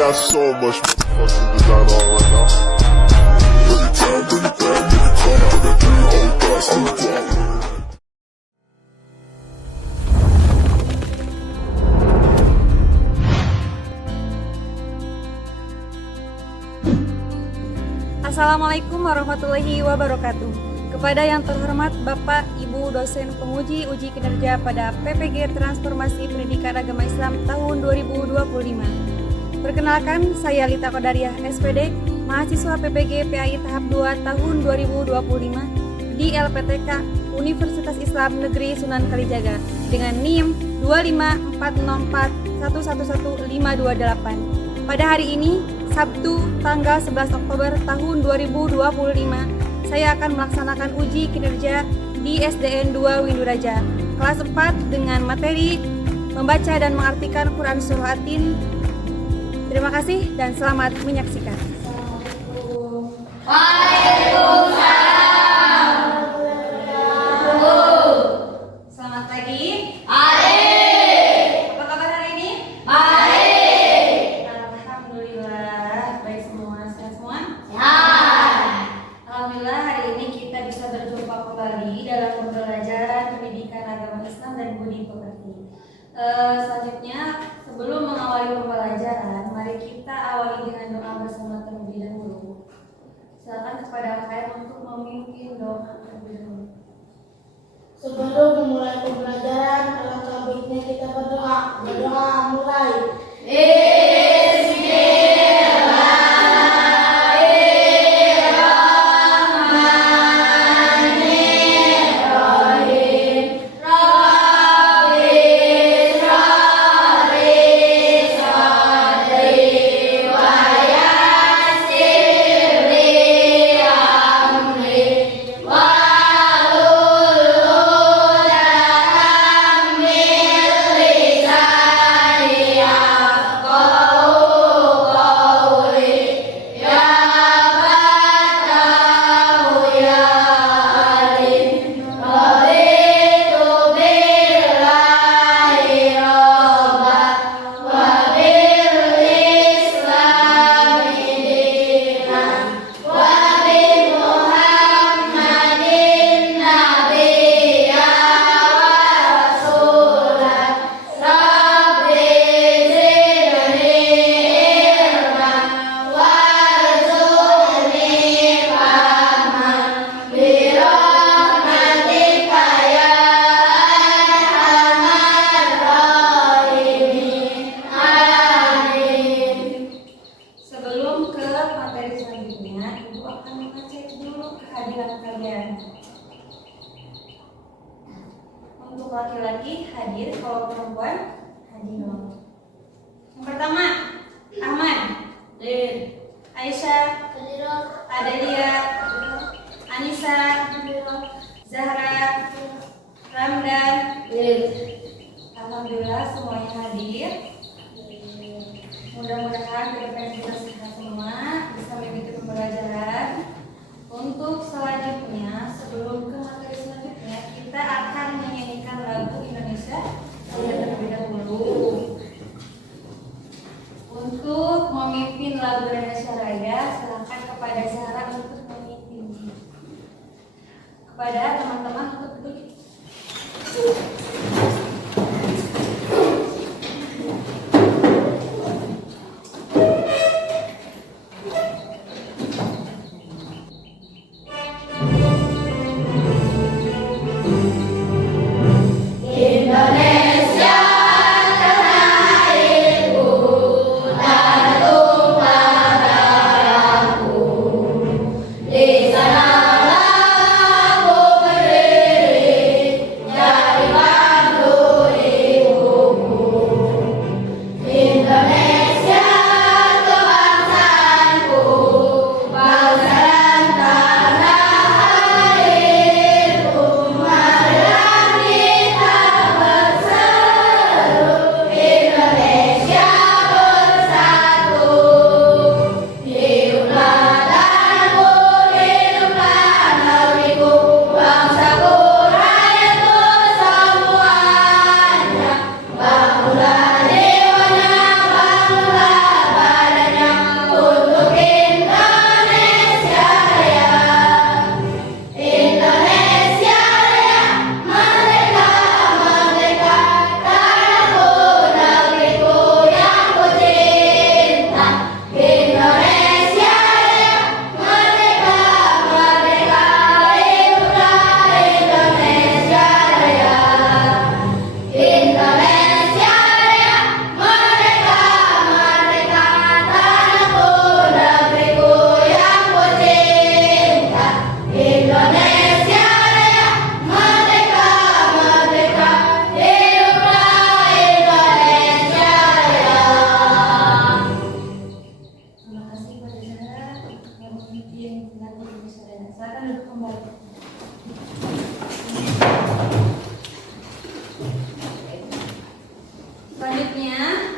got so much fucking design on right now. Every time, bring it back, make it come out, that three whole thoughts on the block. Assalamualaikum warahmatullahi wabarakatuh. Kepada yang terhormat Bapak, Ibu dosen penguji uji kinerja pada PPG Transformasi Pendidikan Agama Islam tahun 2025. Perkenalkan, saya Lita Kodariah SPD, mahasiswa PPG PAI tahap 2 tahun 2025 di LPTK Universitas Islam Negeri Sunan Kalijaga dengan NIM 25441111528. Pada hari ini, Sabtu tanggal 11 Oktober tahun 2025, saya akan melaksanakan uji kinerja di SDN 2 Winduraja kelas 4 dengan materi membaca dan mengartikan Quran Surah At-Tin. Terima kasih dan selamat menyaksikan. Waalaikumsalam. Selamat pagi. Baik. Apa kabar hari ini? Baik. Alhamdulillah, baik semua. Sehat semua? Sehat. Alhamdulillah, hari ini kita bisa berjumpa kembali dalam pembelajaran pendidikan agama Islam dan budi pekerti. Selanjutnya, sebelum mengawali pembelajaran, mari kita awali dengan doa bersama terlebih dahulu. Silakan kepada kalian untuk memimpin doa terlebih dahulu. Sebelum memulai pembelajaran, alangkah baiknya kita berdoa. Berdoa mulai. Sebelum ke materi selanjutnya, Ibu akan mengecek dulu kehadiran kalian. Untuk laki-laki hadir, kalau perempuan hadir. Yang pertama, Ahmad, Aisyah, Adelia, Anissa, Zahra, Ramdan. Alhamdulillah semuanya hadir. Mudah-mudahan kedepan kita sehat semua, bisa mengikuti pembelajaran. Untuk selanjutnya, sebelum ke materi selanjutnya, kita akan menyanyikan lagu Indonesia terlebih dahulu. Untuk memimpin lagu Indonesia Raya, silakan kepada Zahra untuk memimpin. Kepada teman-teman untuk duduk. Indonesia Selanjutnya,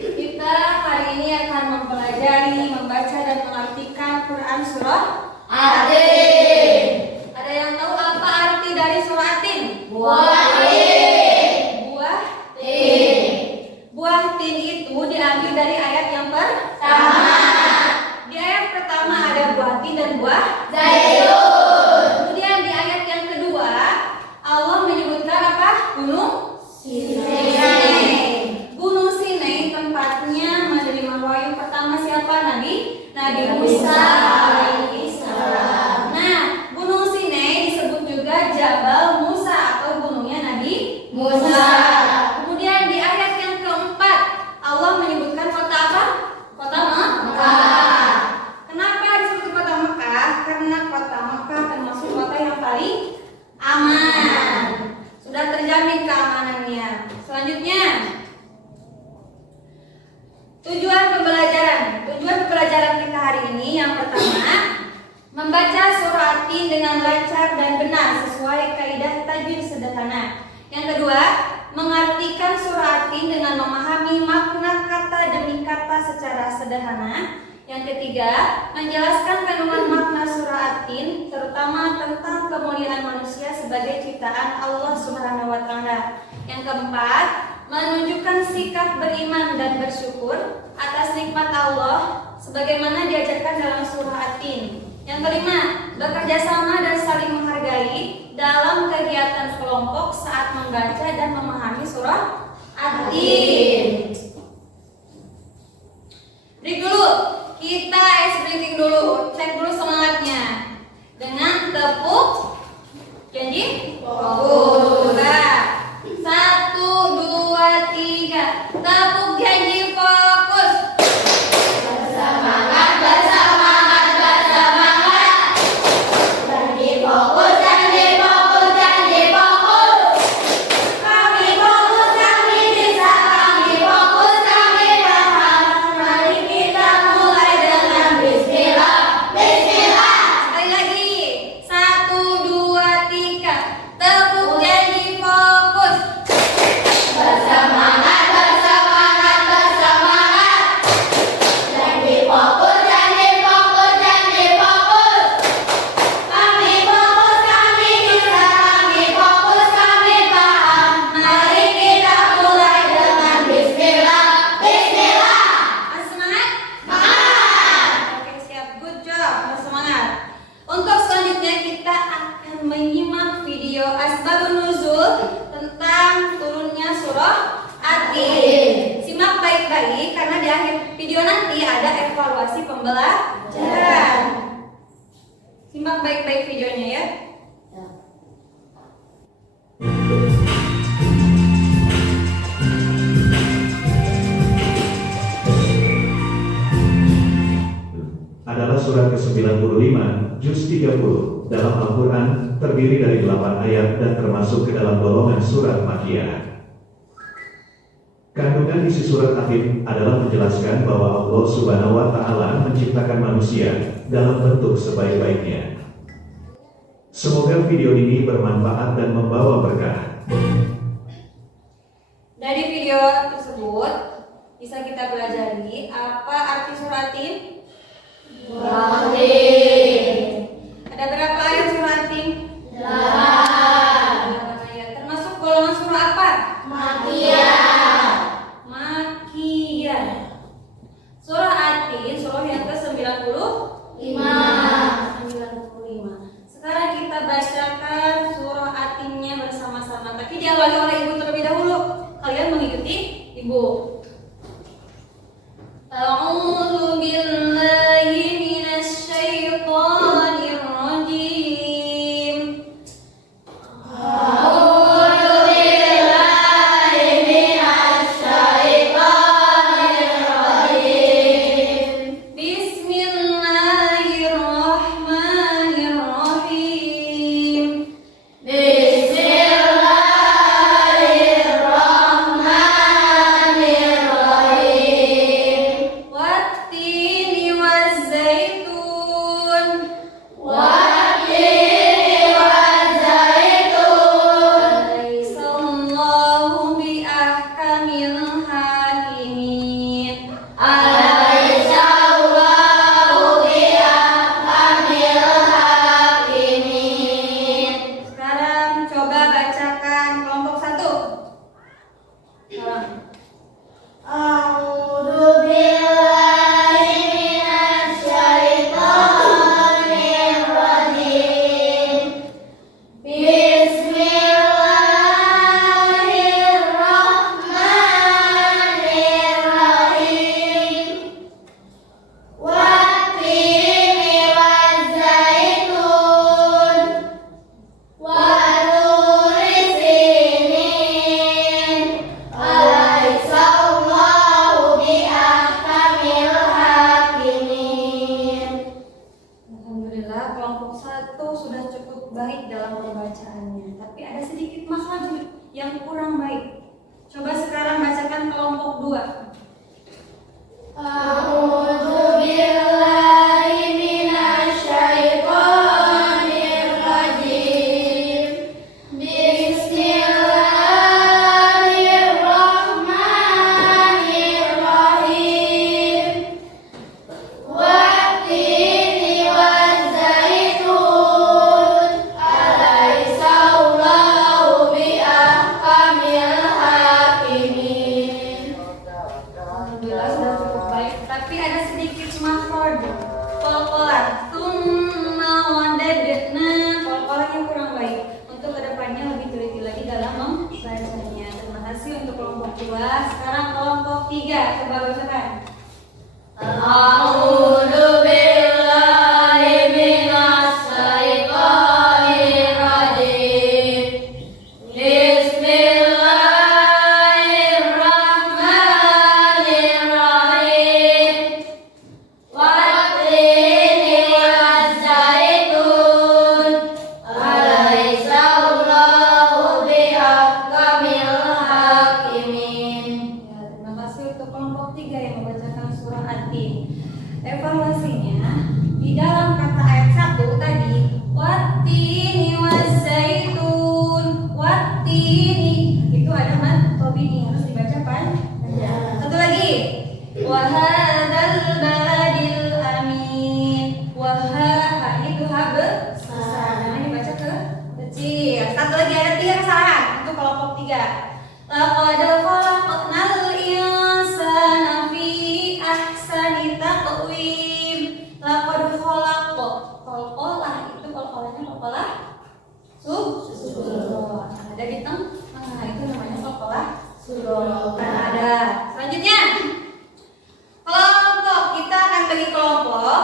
kita hari ini akan mempelajari, membaca dan mengartikan Quran surah Atin. Ada yang tahu apa arti dari surah Atin? Buah tin. Buah Tin. Buah tin itu diambil dari ayat yang Sama. Di ayat pertama ada buah tin dan buah Zaitun. Kemudian di ayat yang kedua Allah menyebutkan apa? Gunung Sinai. Gunung Sinai tempatnya menerima wahyu pertama siapa? Nabi Musa alaihissalam. Nah, Gunung Sinai disebut juga Jabal Musa atau gunungnya Nabi Musa. Kemudian di ayat yang keempat Allah menyebutkan kota apa? Kota Mekah. Kenapa disebut kota Mekah? Karena kota Mekah termasuk kota yang paling aman. Sudah terjamin keamanannya. Selanjutnya, tujuan pembelajaran kita hari ini yang pertama, membaca surah Atin dengan lancar dan benar sesuai kaidah tajwid sederhana. Yang kedua, mengartikan surah Atin dengan memahami makna kata demi kata secara sederhana. Yang ketiga, menjelaskan kandungan makna surah Atin, terutama tentang kemuliaan manusia sebagai ciptaan Allah Subhanahu wa Ta'ala. Yang keempat, menunjukkan sikap beriman dan bersyukur atas nikmat Allah sebagaimana diajarkan dalam surah Atin. Yang kelima, bekerja sama dan saling menghargai dalam kegiatan kelompok saat membaca dan memahami surah Atin. Break dulu, kita ice breaking dulu, cek dulu semangatnya dengan tepuk janji fokus. Satu, dua, tiga, tepuk janji fokus. Bersemangat, bersemangat, bersemangat. Janji fokus, janji fokus, janji fokus. Kami fokus, kami bisa, kami fokus, kami paham. Mari kita mulai dengan Bismillah, Bismillah. Sekali lagi, satu, dua, tiga, tepuk janji fokus. Bersemangat, bersemangat, bersemangat. Janji fokus, janji fokus, janji fokus. Kami fokus, kami bisa, kami fokus, kami paham. Mari kita mulai dengan Bismillah, Bismillah. Masih semangat? Semangat. Oke, siap, good job, bersemangat. Untuk selanjutnya kita akan menyimak video Asbabun Nuzul tentang turunnya surah Atin. Simak baik-baik karena di akhir video nanti ada evaluasi pembelajaran. Simak baik-baik videonya ya. Adalah surat ke-95, juz 30, dalam Al-Quran, terdiri dari 8 ayat dan termasuk ke dalam golongan surat Makkiyah. Kandungan isi surat Atin adalah menjelaskan bahwa Allah Subhanahu wa Ta'ala menciptakan manusia dalam bentuk sebaik-baiknya. Semoga video ini bermanfaat dan membawa berkah. Dari video tersebut bisa kita pelajari apa arti surah Atin. Ada berapa ayat surah Atin? 8 ayat. Termasuk golongan surah apa? Makkiyah. Makkiyah. Surah Atin, surah yang ke-95. Sekarang kita bacakan surah Atinnya bersama-sama. Tapi diawali oleh ibu terlebih dahulu. Kalian mengikuti ibu. A'udzu billahi minasy syaithanir rajim. A'udzu billahi minasy syaithanir rajim. Bismillahirrahmanirrahim. Bismillahirrahmanirrahim. Wat kelompok 2. Sekarang kelompok 3. Coba bacakan. A'udzu billahi minasy syaithanir rajim. Bismillahirrahmanirrahim. Wattini wazzaitun. Alaysa Allahu biahkamil hakimin. Ya, terima kasih untuk kelompok 3 yang membacakan surah At-Tin. Evaluasinya di dalam kata ayat 1 tadi, wattini waszaitun. Wattini itu ada mad tobini, harus dibaca panjang. Satu lagi. Wa hadzal baladil amin. Wa ha itu ha besar. Nah, dibaca ke kecil. Satu lagi, ada 3 kesalahan untuk kelompok 3. Laqad khalaqnal insana fi ahsani taqwim. Laqad khalaqlah itu qalqalanya qalqalah surah. Ada di tengah itu namanya qalqalah surah. Nah, ada. Selanjutnya kelompok, kita akan bagi kelompok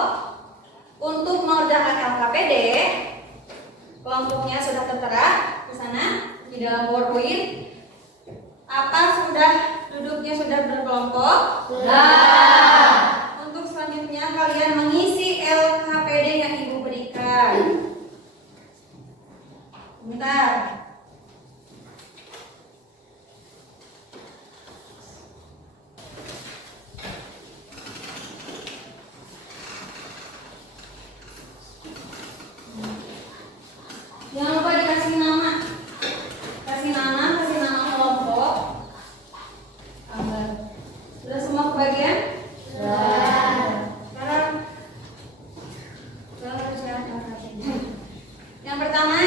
untuk mengerjakan LKPD. Kelompoknya sudah tertera di sana di dalam PowerPoint. Apa sudah duduknya sudah berkelompok? Sudah. Untuk selanjutnya kalian mengisi LKPD yang Ibu berikan. Bentar. Jangan lupa dikasih nama. Kasih nama kelompok. Sudah semua kebagian? Sekarang yang pertama,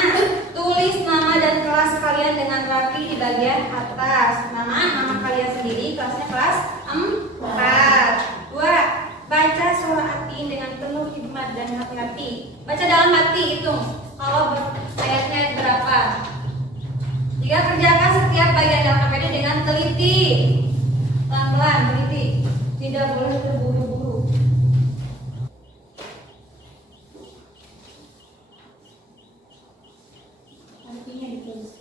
tulis nama dan kelas kalian dengan rapi di bagian atas. Nama kalian sendiri, kelasnya kelas 4. 2. Baca surah At-Tin dengan penuh hikmat dan hati-hati. Baca dalam hati, hitung kalau ayatnya berapa. 3. Kerjakan setiap bagian LKPD dengan teliti. Pelan-pelan, teliti. Tidak boleh terburu-buru. Artinya ditulis.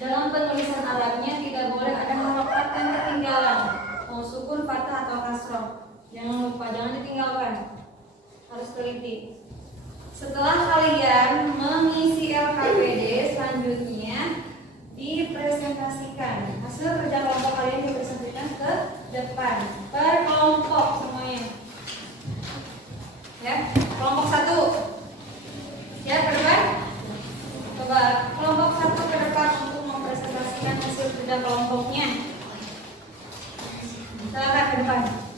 Dalam penulisan Arabnya tidak boleh ada harokat yang ketinggalan. Mau sukun, fathah atau kasroh. Jangan lupa, jangan ditinggalkan. Harus teliti. Setelah kalian mengisi LKPD, selanjutnya dipresentasikan. Hasil kerja kelompok kalian dipresentasikan ke depan per kelompok semuanya. Ya, kelompok 1. Siap ke depan? Coba kelompok 1 ke depan untuk mempresentasikan hasil kerja kelompoknya. Silakan ke depan.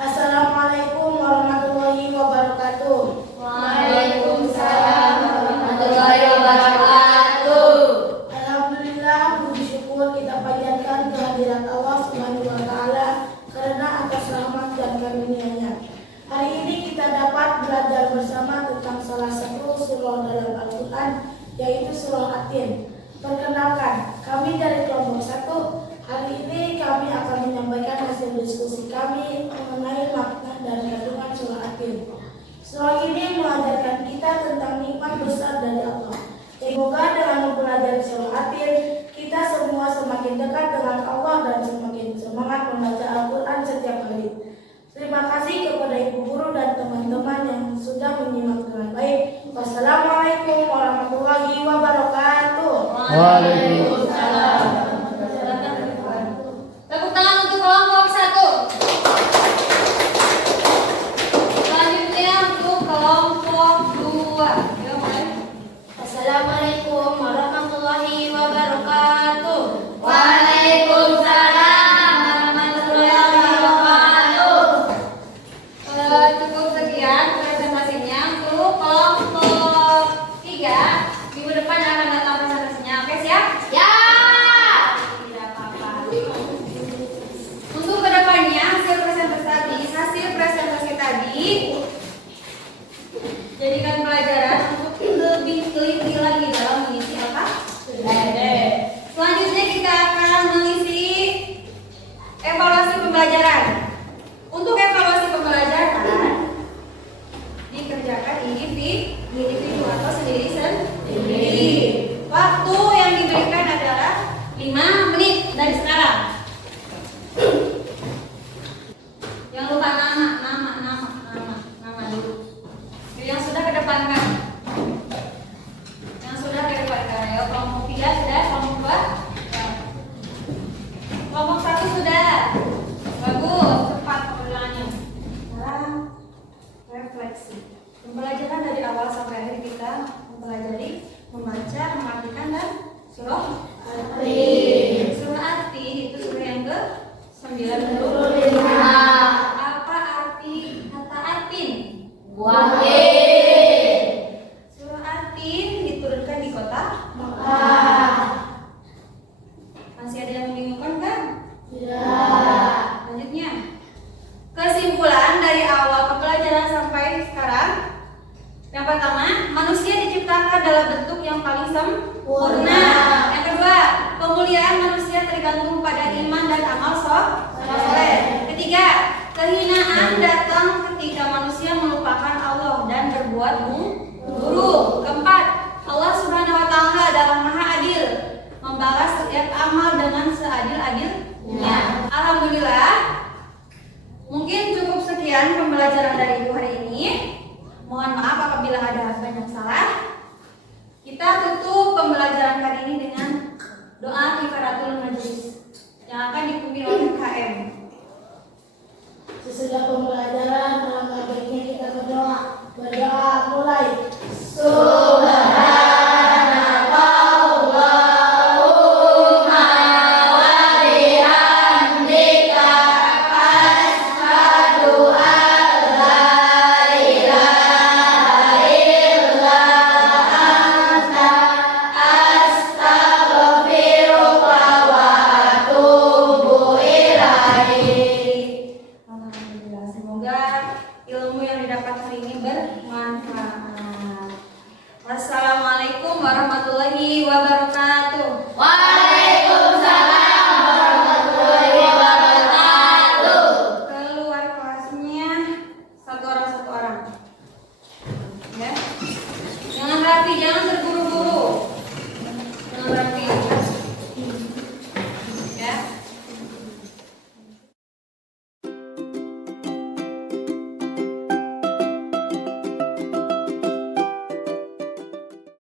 Assalamualaikum warahmatullahi wabarakatuh. Waalaikumsalam warahmatullahi wabarakatuh. Alhamdulillah, puji syukur kita panjatkan kehadirat Allah Subhanahu wa taala karena atas rahmat dan karunia-Nya. Hari ini kita dapat belajar bersama tentang salah satu surah dalam Al-Qur'an, yaitu surah At-Tin. Perkenalkan, kami dari kelompok 1. Hari ini kami akan menyampaikan hasil diskusi kami mengenai makna dan kandungan surah At-Tin. Surah ini mengajarkan kita tentang nikmat besar dari Allah. Semoga dengan mempelajari surah At-Tin, kita semua semakin dekat dengan Allah dan semakin semangat membaca Al-Quran setiap hari. Terima kasih kepada ibu guru dan teman-teman yang sudah menyimak dengan baik. Wassalamualaikum warahmatullahi wabarakatuh. Waalaikumsalam. Tepuk tangan untuk kelompok 1. Selanjutnya untuk kelompok 2. Yuk, mulai. Assalamualaikum warahmatullahi wabarakatuh. Waalaikumsalam warahmatullahi wabarakatuh. Cukup sekian presentasinya untuk kelompok 3. Minggu depan akan datang presentasinya. Oke, siap? Ya. Tidak apa-apa. Untuk kedepannya hasil presentasi tadi jadikan pelajaran untuk lebih teliti lagi dalam pembelajaran. Untuk evaluasi pembelajaran dikerjakan individu atau sendiri-sendiri. Waktu yang diberikan adalah 5 menit dari sekarang. Yang lupa nama dulu. Yang sudah kedepankan. Ayo kelompok 3 sudah, kelompok 2. Kelompok 1 sudah. Bagus, cepat pengulangannya. Sekarang refleksi. Pembelajaran dari awal sampai akhir kita mempelajari, membaca, mengartikan dan surah arti. Surah arti itu surah yang ke-95. Apa arti kata artin? Surah artin diturunkan di kota Mekah. Masih ada yang membingungkan kan? Tidak. Lanjutnya, kesimpulan dari awal pembelajaran sampai sekarang. Yang pertama, manusia diciptakan dalam bentuk yang paling sempurna. Yang kedua, pemuliaan manusia tergantung pada iman dan amal soleh. Ketiga, kehinaan datang ketika manusia melupakan Allah dan berbuat buruk. Keempat, Allah Subhanahu wa Ta'ala adalah Maha Adil, membalas setiap amal dengan seadil-adilnya. Alhamdulillah, mungkin cukup sekian pembelajaran dari Ibu hari ini. Mohon maaf apabila ada banyak salah. Kita tutup pembelajaran kali ini dengan doa kifaratul majlis yang akan dipimpin oleh KM. Sesudah pembelajaran, alangkah baiknya kita berdoa. Berdoa mulai. Alhamdulillah, semoga ilmu yang didapat hari ini bermanfaat. Wassalamualaikum warahmatullahi wabarakatuh.